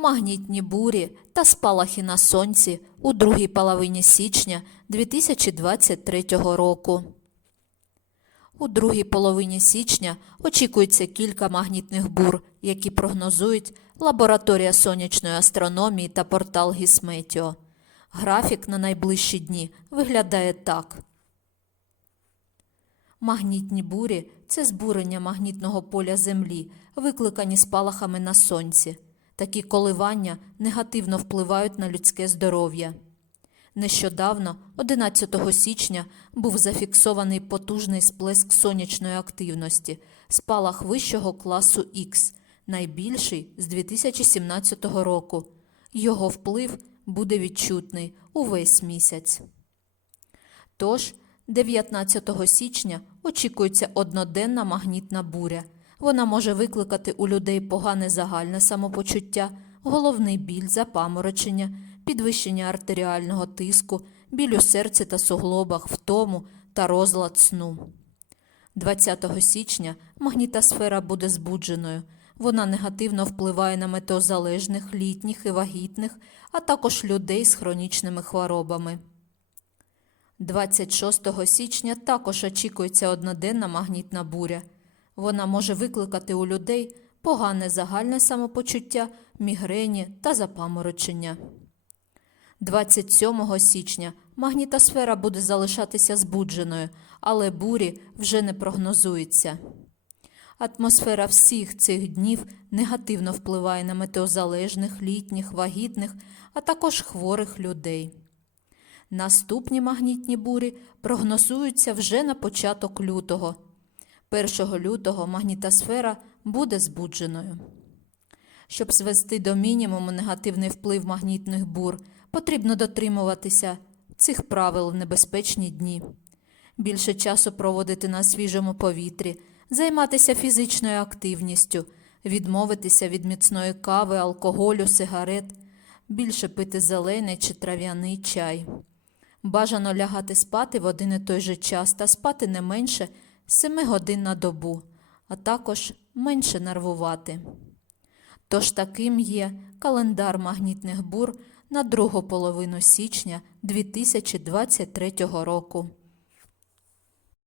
магнітні бурі та спалахи на сонці у другій половині січня 2023 року. У другій половині січня очікується кілька магнітних бур, які прогнозують лабораторія сонячної астрономії та портал Гісметіо. Графік на найближчі дні виглядає так. Магнітні бурі це збурення магнітного поля Землі, викликані спалахами на сонці. Такі коливання негативно впливають на людське здоров'я. Нещодавно, 11 січня, був зафіксований потужний сплеск сонячної активності, спалах вищого класу Х, найбільший з 2017 року. Його вплив буде відчутний увесь місяць. Тож, 19 січня очікується одноденна магнітна буря. Вона може викликати у людей погане загальне самопочуття, головний біль, запаморочення, підвищення артеріального тиску, біль у серці та суглобах, втому та розлад сну. 20 січня магнітосфера буде збудженою. Вона негативно впливає на метеозалежних, літніх і вагітних, а також людей з хронічними хворобами. 26 січня також очікується одноденна магнітна буря. Вона може викликати у людей погане загальне самопочуття, мігрені та запаморочення. 27 січня магнітосфера буде залишатися збудженою, але бурі вже не прогнозується. Атмосфера всіх цих днів негативно впливає на метеозалежних, літніх, вагітних, а також хворих людей. Наступні магнітні бурі прогнозуються вже на початок лютого. 1 лютого магнітосфера буде збудженою. Щоб звести до мінімуму негативний вплив магнітних бур, потрібно дотримуватися цих правил в небезпечні дні. Більше часу проводити на свіжому повітрі, займатися фізичною активністю, відмовитися від міцної кави, алкоголю, сигарет, більше пити зелений чи трав'яний чай. Бажано лягати спати в один і той же час та спати не менше 7 годин на добу, а також менше нервувати. Тож таким є календар магнітних бур на другу половину січня 2023 року.